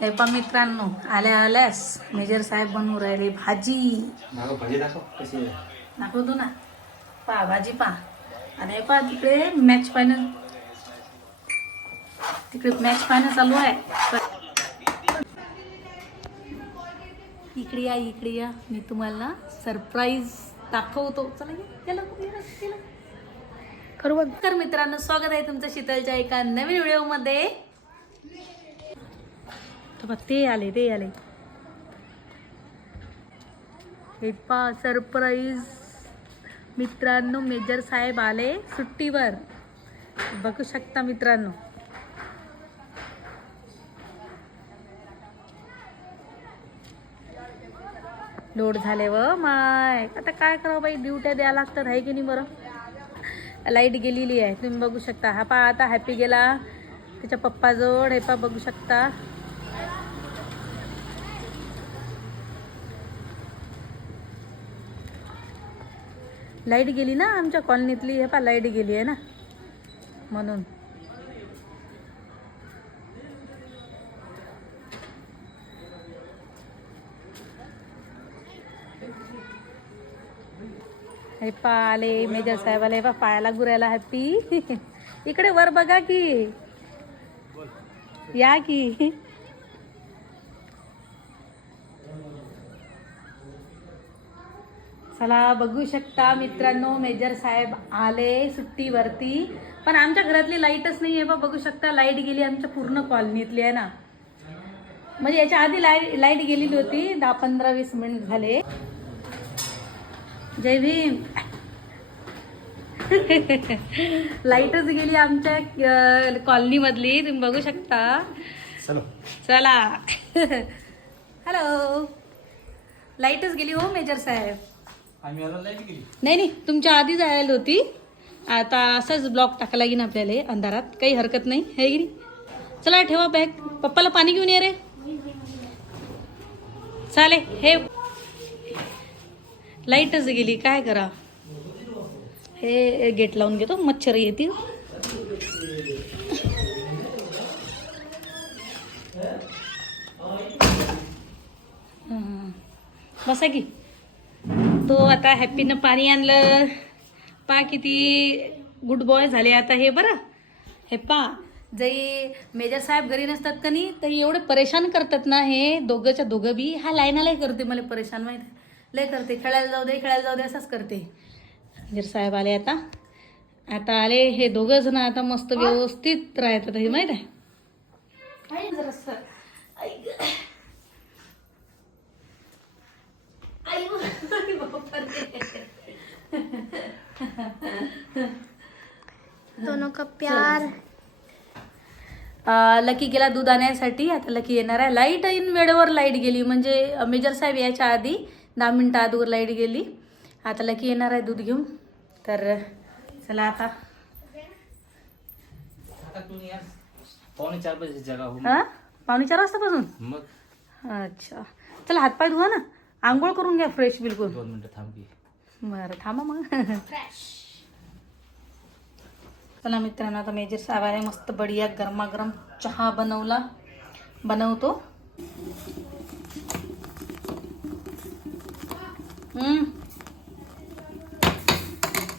हे पण मित्रांनो आल्या आल्यास मेजर साहेब बनवून राहिले भाजी. दाखवतो ना. पा भाजी पा आणि हे पहा तिकडे मॅच पाहणं तिकडे मॅच पाहणं चालू आहे. इकडे या इकडे या. मी तुम्हाला सरप्राईज दाखवतो. चला बघ. तर मित्रांनो स्वागत आहे तुमचं शीतलच्या एका नवीन व्हिडिओमध्ये बघ, ते आले ते आले. हे पा सरप्राईज. मित्रांनो मेजर साहेब आले सुट्टीवर. बघू शकता मित्रांनो. लोड झाले व माय. आता काय करावं बाई? ड्युट्या द्या लागतात आहे की नाही बरं? लाइट गेलेली आहे. तुम्ही बघू शकता. हा पा आता हॅपी गेला. त्याच्या पप्पाजवळ हे पा बघू शकता. लाइट गेली ना आमच्या कॉलनीतली. हे पा लाइट गेली आहे ना. म्हणून. हे पा आले मेजर साहेब आले पा पायाला गुरायला हॅपी इकडे वर बघा की. या की. चला बघू शकता मित्रांनो मेजर साहेब आले सुट्टीवरती. पण आमच्या घरातली लाईटच नाही आहे बा बघू शकता लाइट गेली आमच्या पूर्ण कॉलनीतली आहे ना? म्हणजे याच्या आधी लाइट लाइट गेलेली होती दहा पंधरा वीस मिनिट झाले. जय भीम. लाईटच गेली आमच्या अं, कॉलनीमधली तुम्ही बघू शकता. चला. हॅलो लाईटच गेली हो मेजर साहेब. नाही नाही तुमच्या आधी जायला होती. आता असंच ब्लॉक टाकायला लागेल आपल्याला अंधारात. काही हरकत नाही. हे की नाही? चला ठेवा बॅग पप्पाला पाणी घेऊन ये रे. चाले हे लाईटच गेली. काय करा? हे गेट लावून घेतो. मच्छर येतील. बसा की. तो आता हॅपीनं पाणी आणलं. पा किती गुड बॉय झाले आता हे बरं. हे पा. जरी मेजर साहेब घरी नसतात का नाही? तरी एवढे परेशान करतात ना हे दोघंच्या दोघं बी. हा लाईनालाही करते मला परेशान माहीत आहे. लय करते. खेळायला जाऊ दे खेळायला जाऊ दे असंच करते. मेजर साहेब आले आता. आता आले हे दोघं जण आता मस्त व्यवस्थित राहतात हे माहीत आहे. दोनों का प्यार। अं, लकी गेला दूध आणण्यासाठी आता लकी येणार आहे. लाइट इन वेळेवर लाइट गेली. म्हणजे मेजर साहेब यायच्या आधी दहा मिनटं अगोदर लाइट गेली. आता लकी येणार आहे दूध घेऊन. तर चला आता. आता तू यार पावणे चार बजे जगा हो हा? पावणे चार वाजतापासून? मग? अच्छा. चला हातपाय धुवा ना. आंघोळ करून घ्या फ्रेश बिलकुल. दोन मिनिटं थांब की. बरं थांबा मग. चला मित्रांनो आता मेजर साहेबाने मस्त बढिया गरमागरम चहा बनवला. बनवतो.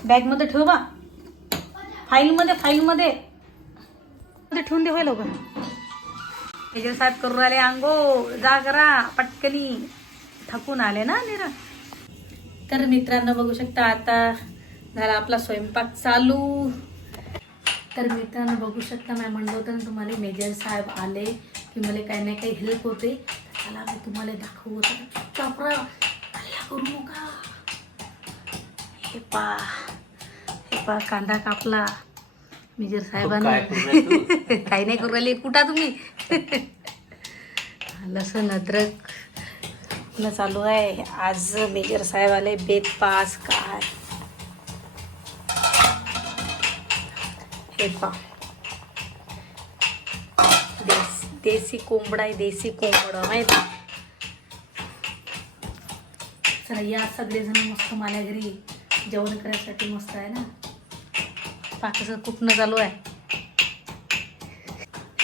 बॅगमध्ये ठेव बा फाईलमध्ये फाईलमध्ये. मध्ये ठेवून दे होय लवकर. मेजर साहेब करून राहिले आंघोळ. जा करा पटकनी. थकून आले ना निरा? तर मित्रांनो बघू शकता आता झाला आपला स्वयंपाक चालू. तर मित्रांनो बघू शकता मी म्हणलं होतं तुम्हाला मेजर साहेब आले की मला काही ना काही हेल्प होते. तर चला मी तुम्हाला दाखवतो. चपरा हल्ला करू नका. हे पा हे पा कांदा कापला. मेजर साहेबांना. काही नाही करू राहिले. कुठा तुम्ही? लसूण अद्रक. न चालू आहे. आज मेजर साहेब आले. बेत पास काय? हे पा देस देसी कोंबडा आहे. देसी कोंबडं माहिती चला या सगळेजण मस्त माझ्या घरी जेवण करायसाठी मस्त आहे ना? पाकाचं कुठनं चालू आहे.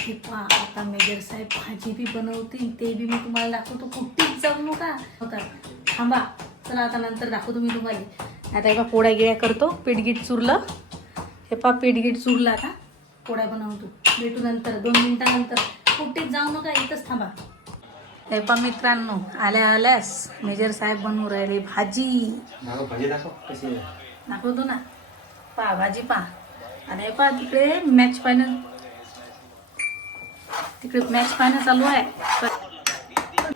हे पहा आता मेजर साहेब भाजी बी बनवतील ते बी मी तुम्हाला दाखवतो. कुठेच जाऊ नका. हो का थांबा. चला आता नंतर दाखवतो मी तुम्हाला. आता हे पहा पोळ्या गिळ्या करतो. पीठगीट चुरलं. हे पहा पीठगीट चुरलं आता. पोळ्या बनवतो. भेटू नंतर दोन मिनिटानंतर. कुठेच जाऊ नका इथंच थांबा. हे पहा मित्रांनो आल्या आल्यास मेजर साहेब बनवून राहिले भाजी. दाखवतो ना. पहा भाजी पहा. आणि हे पहा तिकडे मॅच पाहणं तिकडे मॅच पाहणं चालू आहे.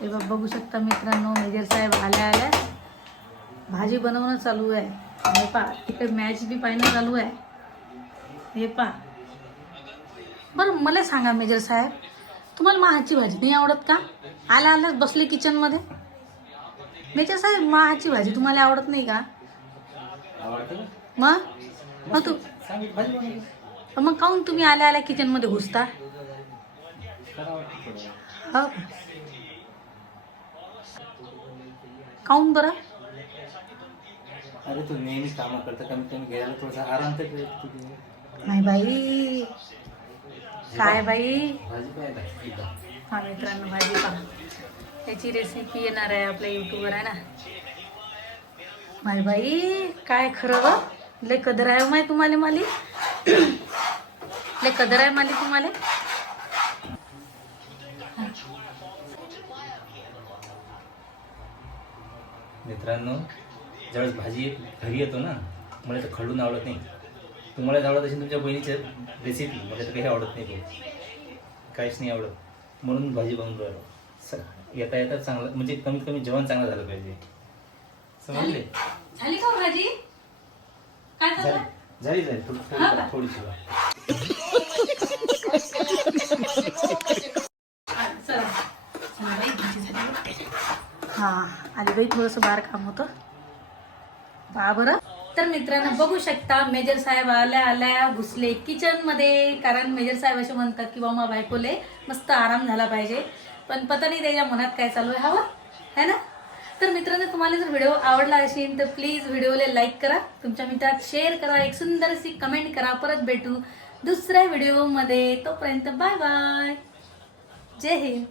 हे बघ बघू शकता मित्रांनो मेजर साहेब आल्या आल्या. भाजी बनवणं चालू आहे. हे पहा तिकडे मॅच बी पाहणं चालू आहे. हे पहा बरं मला सांगा मेजर साहेब तुम्हाला माहाची भाजी नाही आवडत का? आल्या आल्याच बसले किचनमध्ये मेजर साहेब माहाची भाजी तुम्हाला आवडत नाही का? मग? मग तू मग काहून तुम्ही आल्या आल्या किचनमध्ये घुसता. हो. बरं? अरे तू नेहमी कामं करता कमीत कमी घ्यायला थोडासा आराम तर कर तुझे नाही बाई. काय बाई? भाजी हा मित्रांनो भाजी पहा. याची रेसिपी येणार आहे आपल्या युट्यूबवर आहे ना? माय बाई काय खरं व? लय कदर आहे हो माय तुम्हाला माली. लय कदर आहे माली तुम्हाला. मित्रांनो ज्यावेळेस भाजी घरी येतो ना मला तर खडून आवडत नाही. तुम्हाला आवडत असेल तुमच्या बहिणीची रेसिपी मला तर काही आवडत नाही काहीच नाही आवडत. म्हणून भाजी बनवून राहिलो. स- येता येता चांगलं म्हणजे कमीत कमी जेवण चांगलं झालं पाहिजे. समजले? झाली का हो भाजी? काय झाली? झालं थोडी थोडीशी करा. हा, चला चला बाई, भाजी झाली वाटते. हां आली बाई थोडंसं बारकाम काम होतं. पहा बरं. तर मित्रांनो बघू शकता मेजर साहेब आल्या आल्या घुसले किचनमध्ये. कारण मेजर साहेब असे म्हणतात की बाबा बायकोले मस्त आराम झाला पाहिजे. पण पता नाही त्याच्या मनात काय चालू आहे. हवं है ना? तर मित्रांनो तुम्हाला जर व्हिडिओ आवडला असेल तर प्लीज व्हिडिओला लाईक करा. तुमच्या मित्रात शेअर करा. एक सुंदरशी कमेंट करा. परत भेटू दुसऱ्या व्हिडिओमध्ये तोपर्यंत बाय बाय जय हिंद.